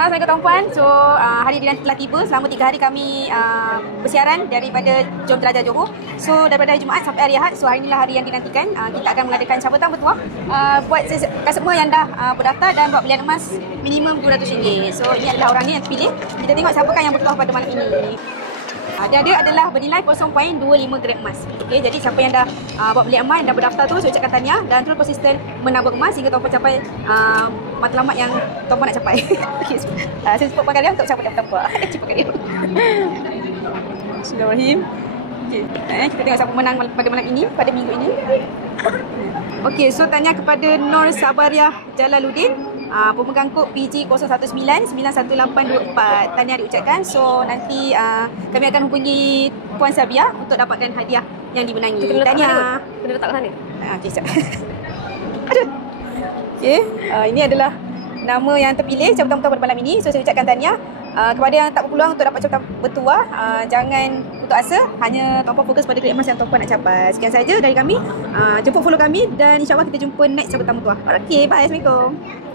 Assalamualaikum tuan-puan. So hari ini telah tiba. Selama 3 hari kami bersiaran daripada Jom Terajah Johor. So daripada hari Jumaat sampai hari Ahad. So hari inilah hari yang dinantikan. Kita akan mengadakan cabutan bertuah buat semua yang dah berdaftar dan buat belian emas minimum RM200. So ini adalah orangnya yang terpilih. Kita tengok siapakah yang bertuah pada malam ini. Dia adalah bernilai 0.25 gram emas. Okay, jadi siapa yang dah buat belian emas, yang dah berdaftar tu, saya ucapkan tahniah dan terus konsisten menabung emas hingga tuan-puan capai matlamat yang tuan-puan nak capai. Okay, saya sebut kalian untuk capai tanpa. Cepat kalian. Bismillahirrahmanirrahim. Okay, kita tengok siapa menang pada malam ini, pada minggu ini. Okey, so tanya kepada Nur Sabariah Jalaluddin, pemegang kod PG019911824. Tahniah diucapkan. So nanti kami akan hubungi Puan Sabia untuk dapatkan hadiah yang dimenangi. Tahniah. Kena letak kat sana. Okey, sekejap. Aduh. Okey, ini adalah nama yang terpilih cabutan bertuah pada malam ini. So saya ucapkan tahniah. Kepada yang tak berpeluang untuk dapat cabutan bertuah, jangan putus asa. Hanya tuan-puan fokus pada grade emas yang tuan-puan nak capai. Sekian saja dari kami. Jemput follow kami dan insyaAllah kita jumpa next cabutan bertuah. Okey, bye. Assalamualaikum.